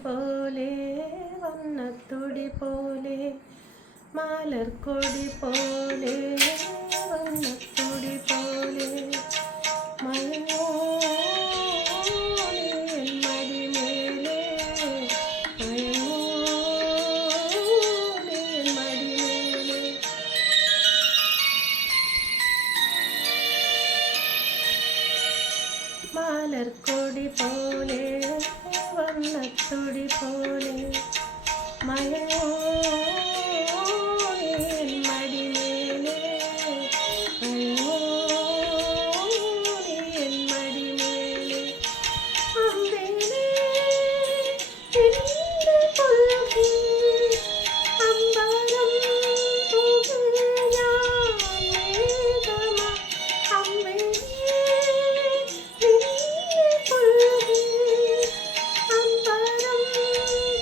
പോലെ വന്നത്തൊടി പോലെ മലർക്കൊടി പോലെ വന്നത്തൊടി പോലെ മഴമോ മടിമേലെ മഴമോ മടിമേലെ മലർക്കൊടി പോലെ വന്നത്തൊടി പോലെ മഴമോ മടിമേലെ മഴമോ മടിമേലെ അമ്പേലേ എൻ്റെ പുൽകി അമ്പരം തൂകി ഞാൻ മേഘമ അമ്പേലേ എൻ്റെ പുൽകി അമ്പരം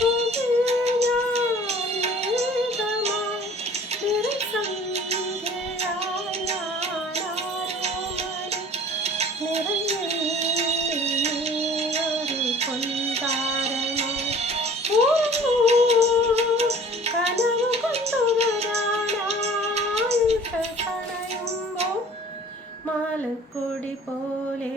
തൂകി ഞാൻ മേഘമായി നിറസന്ധ്യയായി ഞാനാരോമൽ നിറഞ്ഞൊരു പൊൻതാരമായി കനവു കൊണ്ടുവരാനായി തണയുമ്പോൾ മാലക്കൊടി പോലെ